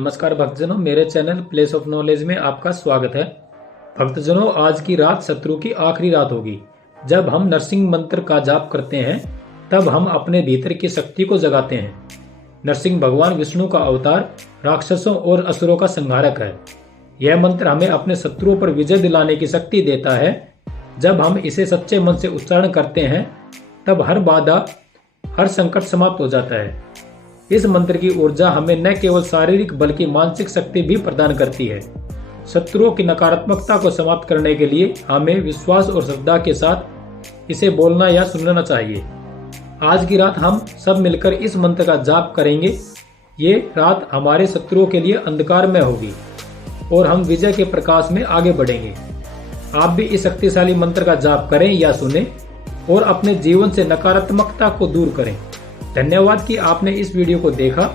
नमस्कार भक्तजनों, मेरे चैनल प्लेस ऑफ़ नॉलेज में आपका स्वागत है। भक्तजनों, आज की रात शत्रु की आखिरी रात होगी। जब हम नरसिंह मंत्र का जाप करते हैं, तब हम अपने भीतर की शक्ति को जगाते हैं। नरसिंह भगवान विष्णु का अवतार, राक्षसों और असुरों का संहारक है। यह मंत्र हमें अपने शत्रुओं पर विजय दिलाने की शक्ति देता है। जब हम इसे सच्चे मन से उच्चारण करते हैं, तब हर बाधा, हर संकट समाप्त हो जाता है। इस मंत्र की ऊर्जा हमें न केवल शारीरिक बल्कि मानसिक शक्ति भी प्रदान करती है। शत्रुओं की नकारात्मकता को समाप्त करने के लिए हमें विश्वास और श्रद्धा के साथ इसे बोलना या सुनना चाहिए। आज की रात हम सब मिलकर इस मंत्र का जाप करेंगे। ये रात हमारे शत्रुओं के लिए अंधकार में होगी और हम विजय के प्रकाश में आगे बढ़ेंगे। आप भी इस शक्तिशाली मंत्र का जाप करें या सुने और अपने जीवन से नकारात्मकता को दूर करें। धन्यवाद कि आपने इस वीडियो को देखा।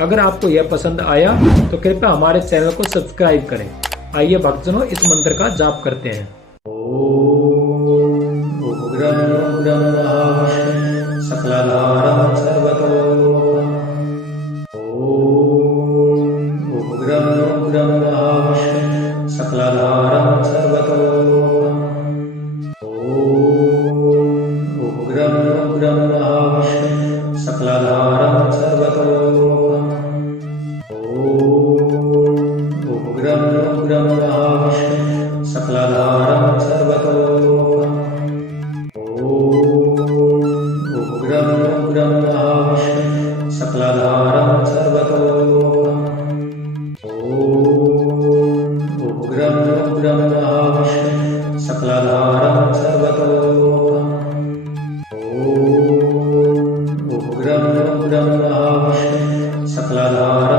अगर आपको यह पसंद आया तो कृपया हमारे चैनल को सब्सक्राइब करें। आइए भक्तजनों, इस मंत्र का जाप करते हैं। सकलाधारं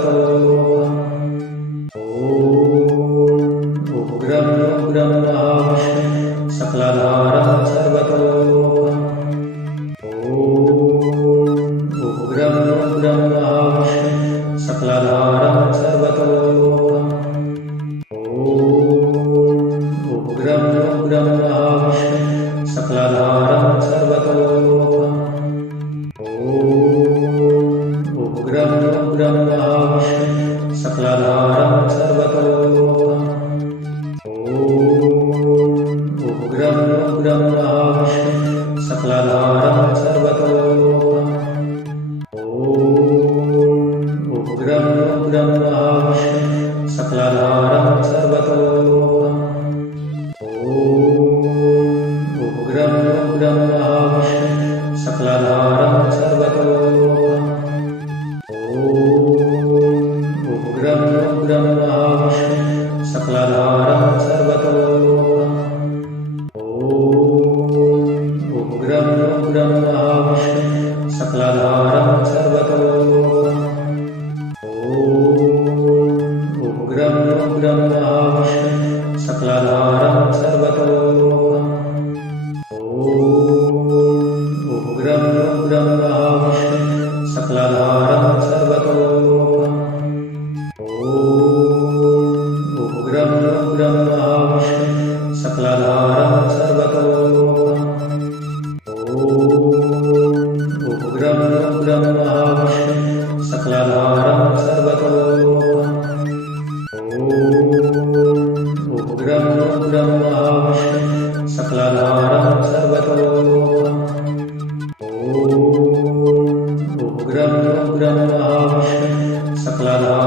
todo ब्रह्म सकलाधाम सकलाधारं ॐ ब्रह्म विष्णु महाविष्णु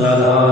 La la.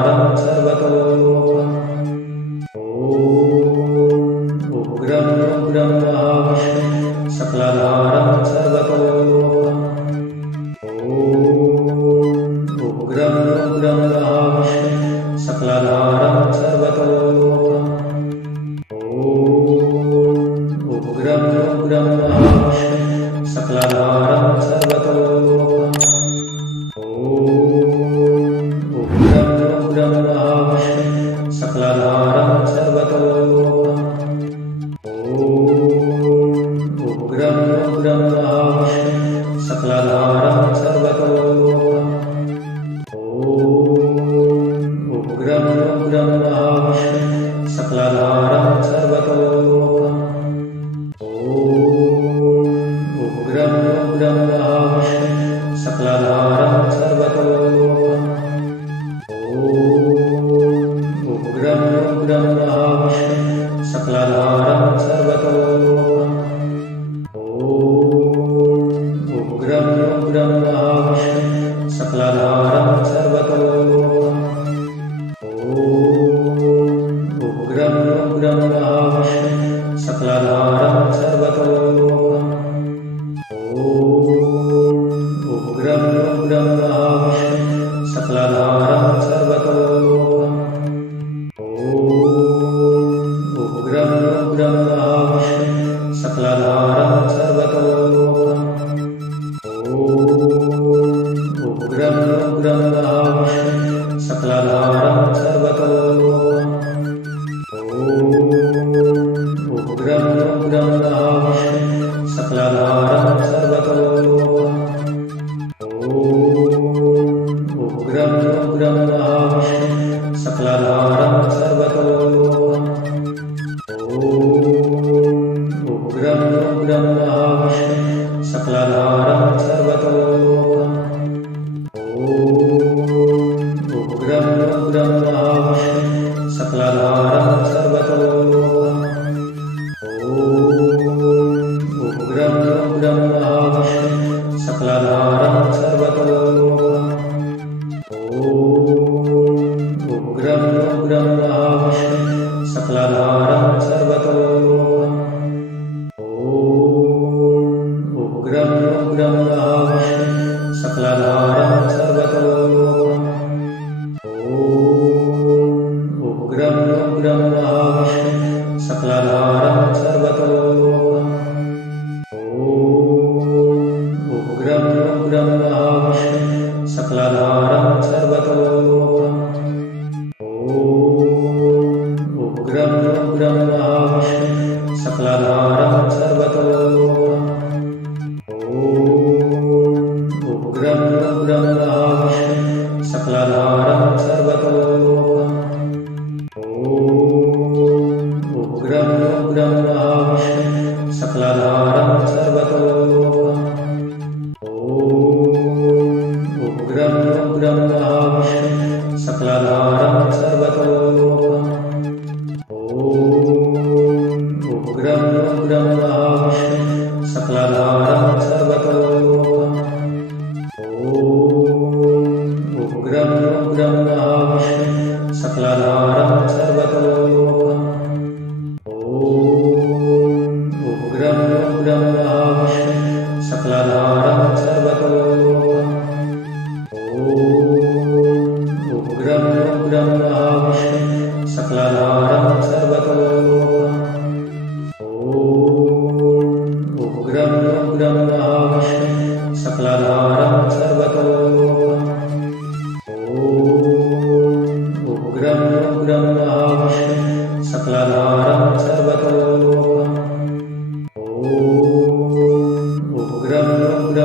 सकलाधार ब्रह्म ब्रह्माविष्णु सकलाधारं सर्वतो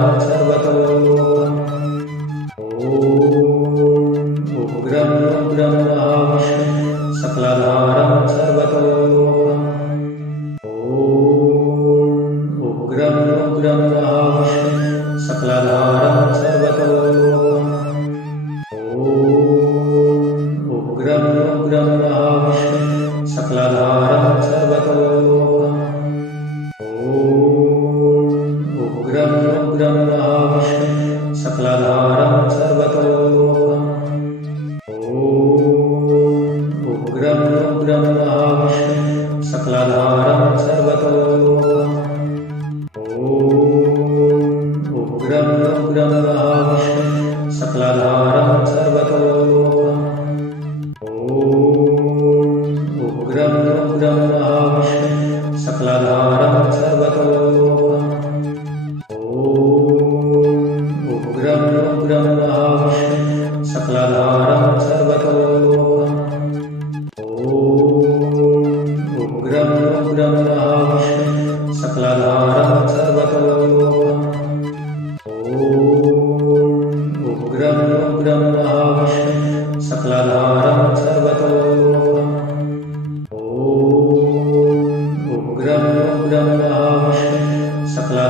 Sarvato समग्रं रहाविष्णुं सकलाधार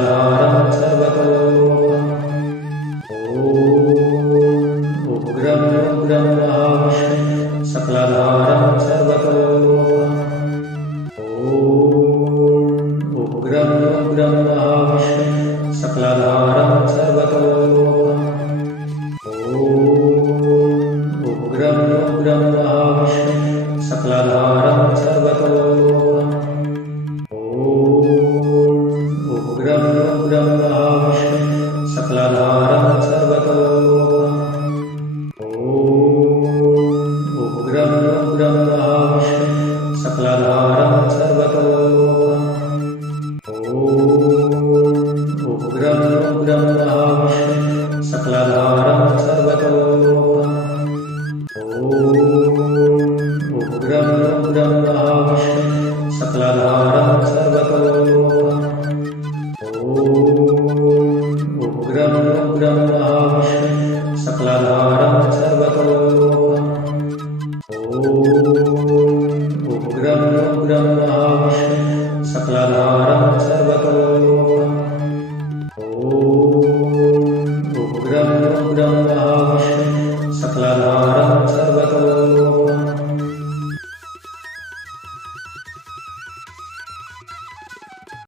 Sharanam